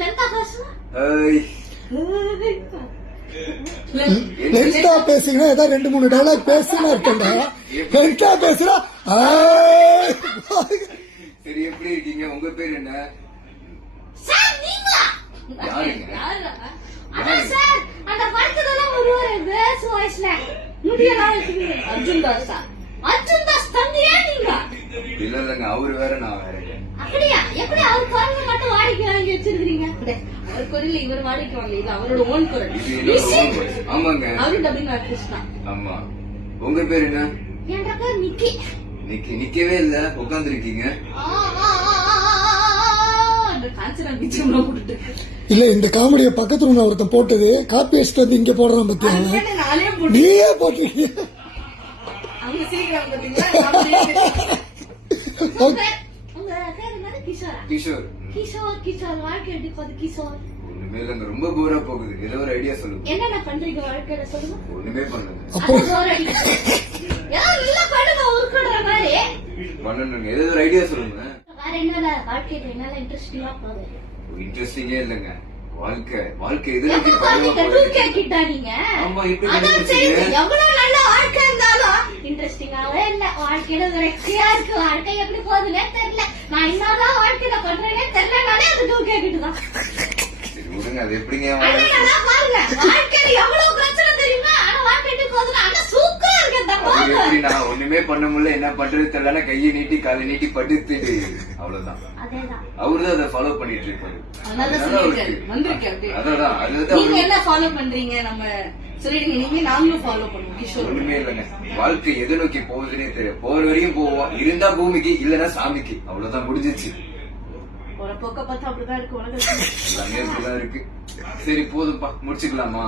லென்த்தா பேசிங்கன்னா ஏதாவது 2-3 டயலாக் பேசினா இருக்கா? லென்த்தா பேசுறா. சரி, எப்படி இருக்கீங்க? உங்க பேர் என்ன? இல்ல இல்லங்க, அவரு வேற நான் வேற. அப்படியா? எப்படி அவர் குரல் மட்டும் வாடிக்கை வாங்கி வச்சிருக்கீங்க? அவர் குரல் இவர் வாடிக்கை வாங்கி, இது அவரோட ஓன் குரல். ஆமாங்க, அவரு டப்பிங் ஆர்டிஸ்ட் தான். ஆமா. உங்க பேர் என்ன? என் பேர் நிக்கி. நிக்கி. நிக்கவே இல்ல, உட்கார்ந்து இருக்கீங்க. இல்ல, இந்த காமெடிய பக்கத்துல ரூம்ல ஒருத்தன் போட்டது காப்பி அடிச்சுட்டு வந்து இங்க போடுறான் பத்தியா? நீயே போட்டீங்க. கிஷோர். ஒண்ணுமே இல்லங்க, ரொம்ப போரா போகுது. ஏதோ ஒரு ஐடியா சொல்லுங்க. என்னென்ன பண்றீங்க வாழ்க்கையில சொல்லுங்க. ஒண்ணுமே பண்ணுங்க. பண்ணணுங்க, ஏதோ ஒரு ஐடியா சொல்லுங்க. வேற என்னல வாழ்க்கையில என்னல இன்ட்ரெஸ்டிங்கா போகுது? இன்ட்ரெஸ்டிங்கே இல்லங்க. வாழ்க்கை இது கேட்டாங்க. ஆமா, இப்ப எவ்வளவு நல்ல வாழ்க்கை இருந்தாலும் இன்ட்ரெஸ்டிங்காவே இல்ல. வாழ்க்கையில விரக்தியா இருக்கு. வாழ்க்கை எப்படி போகுதுன்னே தெரியல. நான் என்னதான் வாழ்க்கையில பண்றேனே தெரியலனாலே அது டூ கேட்டுதான். சரி விடுங்க, அது எப்படிங்க? பாருங்க, வாழ்க்கையில எவ்வளவு பிரச்சனை தெரியுமா? ஆனா வாழ்க்கை எப்படி போகுதுன்னா ஆனா சூப்பரா இருக்கு. நான் ஒண்ணுமே பண்ண முடியல, என்ன பண்றது தெரியல. கையை நீட்டி காலை நீட்டி படுத்து, அவ்வளவுதான். அவருதான் அதை ஃபாலோ பண்ணிட்டு இருப்பாரு. ஒண்ணுமே இல்லங்க, வாழ்க்கை எதை நோக்கி போகுதுன்னே தெரியும். போற வரையும் போவோம், இருந்தா பூமிக்கு, இல்லன்னா சாமிக்கு, அவ்வளவுதான், முடிஞ்சிச்சு. எல்லாமே இப்படிதான் இருக்கு. சரி போதும்பா, முடிச்சுக்கலாமா?